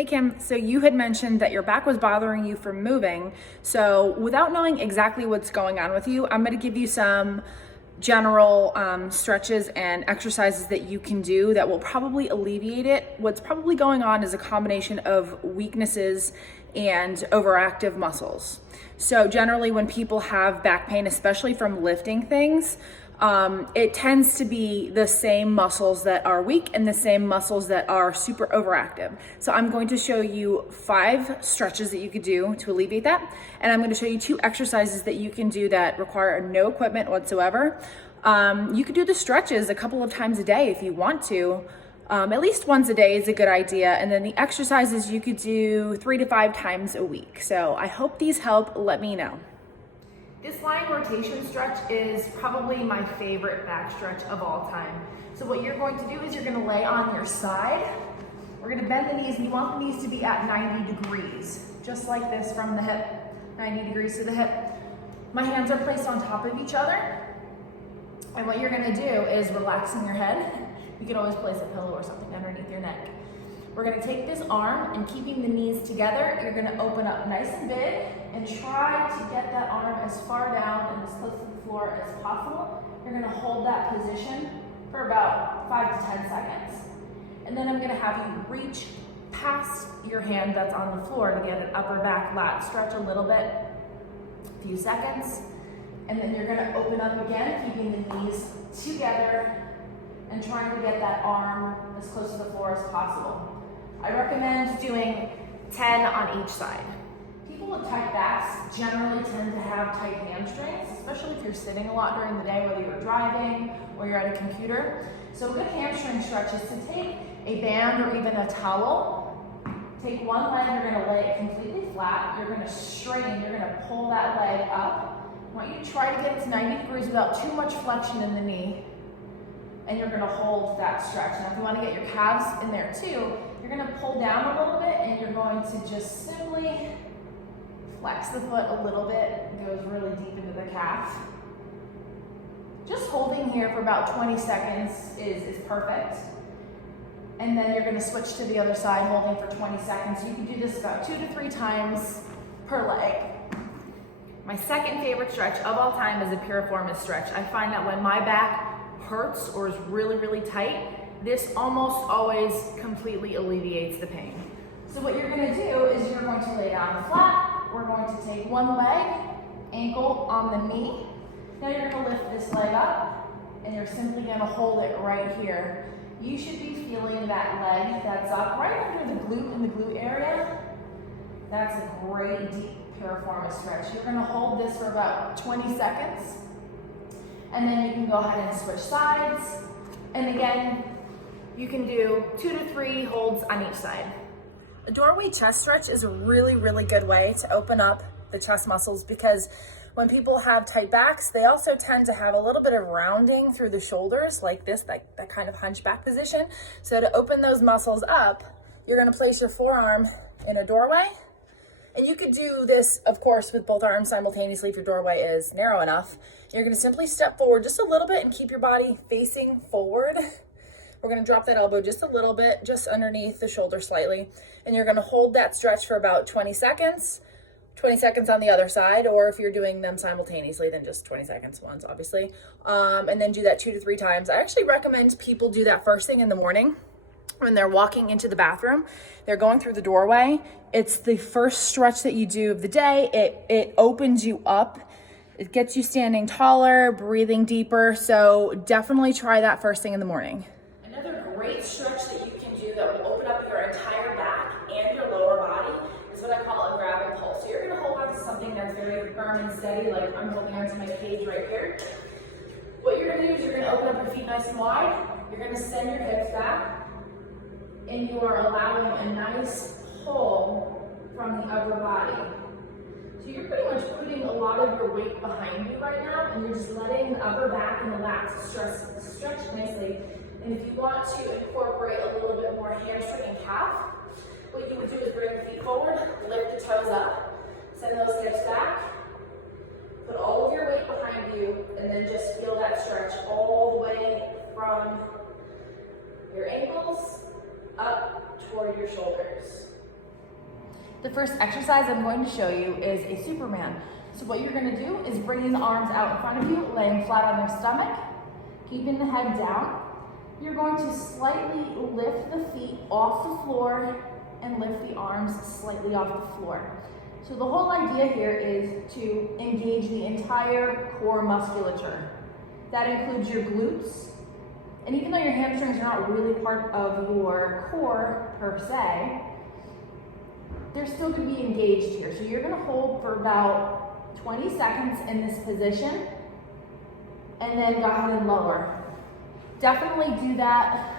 Hey Kim, so you had mentioned that your back was bothering you from moving. So without knowing exactly what's going on with you, I'm going to give you some general stretches and exercises that you can do that will probably alleviate it. What's probably going on is a combination of weaknesses and overactive muscles. So generally when people have back pain, especially from lifting things, it tends to be the same muscles that are weak and the same muscles that are super overactive. So I'm going to show you 5 stretches that you could do to alleviate that. And I'm going to show you 2 exercises that you can do that require no equipment whatsoever. You could do the stretches a couple of times a day if you want to. At least once a day is a good idea. And then the exercises you could do 3 to 5 times a week. So I hope these help. Let me know. This lying rotation stretch is probably my favorite back stretch of all time. So what you're going to do is you're going to lay on your side. We're going to bend the knees, and you want the knees to be at 90 degrees, just like this from the hip, 90 degrees to the hip. My hands are placed on top of each other. And what you're going to do is relaxing your head. You can always place a pillow or something underneath your neck. We're going to take this arm and keeping the knees together, you're going to open up nice and big and try to get that arm as far down and as close to the floor as possible. You're going to hold that position for about 5 to 10 seconds. And then I'm going to have you reach past your hand that's on the floor to get an upper back lat stretch a little bit, a few seconds. And then you're going to open up again, keeping the knees together and trying to get that arm as close to the floor as possible. I recommend doing 10 on each side. People with tight backs generally tend to have tight hamstrings, especially if you're sitting a lot during the day, whether you're driving or you're at a computer. So a good hamstring stretch is to take a band or even a towel, take one leg, you're going to lay it completely flat, you're going to straighten, you're going to pull that leg up. I want you to try to get it to 90 degrees without too much flexion in the knee. And you're going to hold that stretch. Now if you want to get your calves in there too, you're going to pull down a little bit and you're going to just simply flex the foot a little bit. It goes really deep into the calf. Just holding here for about 20 seconds is perfect. And then you're going to switch to the other side, holding for 20 seconds. You can do this about 2 to 3 times per leg. My second favorite stretch of all time is the piriformis stretch. I find that when my back hurts or is really, really tight, this almost always completely alleviates the pain. So what you're going to do is you're going to lay down flat. We're going to take one leg, ankle on the knee. Now you're going to lift this leg up and you're simply going to hold it right here. You should be feeling that leg that's up right under the glute, in the glute area. That's a great deep piriformis stretch. You're going to hold this for about 20 seconds. And then you can go ahead and switch sides. And again, you can do 2 to 3 holds on each side. A doorway chest stretch is a really, really good way to open up the chest muscles because when people have tight backs, they also tend to have a little bit of rounding through the shoulders like this, that kind of hunchback position. So to open those muscles up, you're gonna place your forearm in a doorway. And you could do this, of course, with both arms simultaneously if your doorway is narrow enough. You're going to simply step forward just a little bit and keep your body facing forward. We're going to drop that elbow just a little bit, just underneath the shoulder slightly. And you're going to hold that stretch for about 20 seconds. 20 seconds on the other side, or if you're doing them simultaneously, then just 20 seconds once, obviously. And then do that 2 to 3 times. I actually recommend people do that first thing in the morning. When they're walking into the bathroom, they're going through the doorway. It's the first stretch that you do of the day. It opens you up. It gets you standing taller, breathing deeper. So definitely try that first thing in the morning. Another great stretch that you can do that will open up your entire back and your lower body is what I call a grab and pull. So you're gonna hold on to something that's very firm and steady, like I'm holding onto my cage right here. What you're gonna do is you're gonna open up your feet nice and wide. You're gonna send your hips back. And you are allowing a nice pull from the upper body. So you're pretty much putting a lot of your weight behind you right now, and you're just letting the upper back and the lats stretch nicely. And if you want to incorporate a little bit more hamstring and calf, what you would do is bring the feet forward, lift the toes up, send those hips back, put all of your weight behind you, and then just feel that stretch all the way from your ankles up toward your shoulders. The first exercise I'm going to show you is a Superman. So what you're gonna do is bringing the arms out in front of you, laying flat on their stomach, keeping the head down. You're going to slightly lift the feet off the floor and lift the arms slightly off the floor. So the whole idea here is to engage the entire core musculature. That includes your glutes. And even though your hamstrings are not really part of your core per se, they're still going to be engaged here. So you're going to hold for about 20 seconds in this position and then go ahead and lower. Definitely do that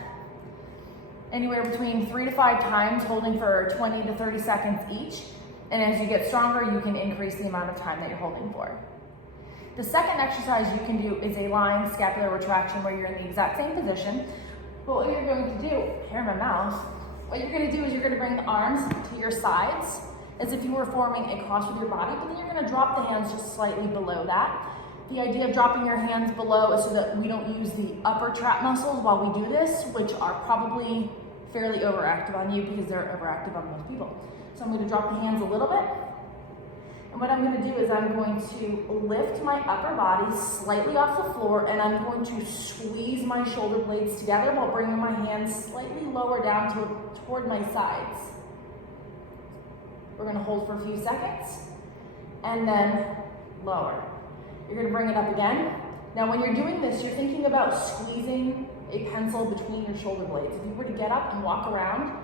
anywhere between 3 to 5 times, holding for 20 to 30 seconds each. And as you get stronger, you can increase the amount of time that you're holding for. The second exercise you can do is a lying scapular retraction where you're in the exact same position. But what you're going to do, hair in my mouth, what you're going to do is you're going to bring the arms to your sides as if you were forming a cross with your body, but then you're going to drop the hands just slightly below that. The idea of dropping your hands below is so that we don't use the upper trap muscles while we do this, which are probably fairly overactive on you because they're overactive on most people. So I'm going to drop the hands a little bit. And what I'm going to do is I'm going to lift my upper body slightly off the floor and I'm going to squeeze my shoulder blades together while bringing my hands slightly lower down toward my sides. We're going to hold for a few seconds and then lower. You're going to bring it up again. Now when you're doing this, you're thinking about squeezing a pencil between your shoulder blades. If you were to get up and walk around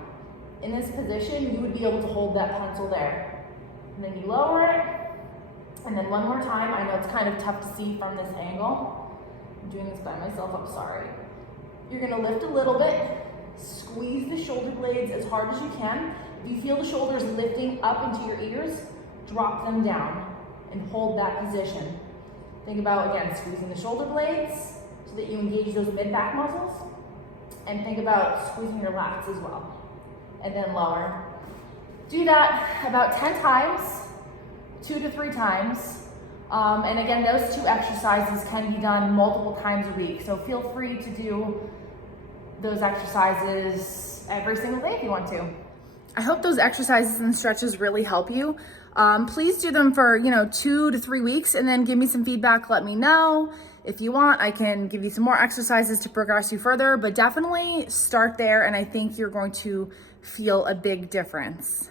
in this position, you would be able to hold that pencil there. And then you lower it, and then one more time. I know it's kind of tough to see from this angle. I'm doing this by myself, I'm sorry. You're gonna lift a little bit, squeeze the shoulder blades as hard as you can. If you feel the shoulders lifting up into your ears, drop them down and hold that position. Think about, again, squeezing the shoulder blades so that you engage those mid-back muscles, and think about squeezing your lats as well. And then lower. Do that about 10 times, 2 to 3 times. And again, those 2 exercises can be done multiple times a week. So feel free to do those exercises every single day if you want to. I hope those exercises and stretches really help you. Please do them for 2 to 3 weeks and then give me some feedback. Let me know. If you want, I can give you some more exercises to progress you further, but definitely start there and I think you're going to feel a big difference.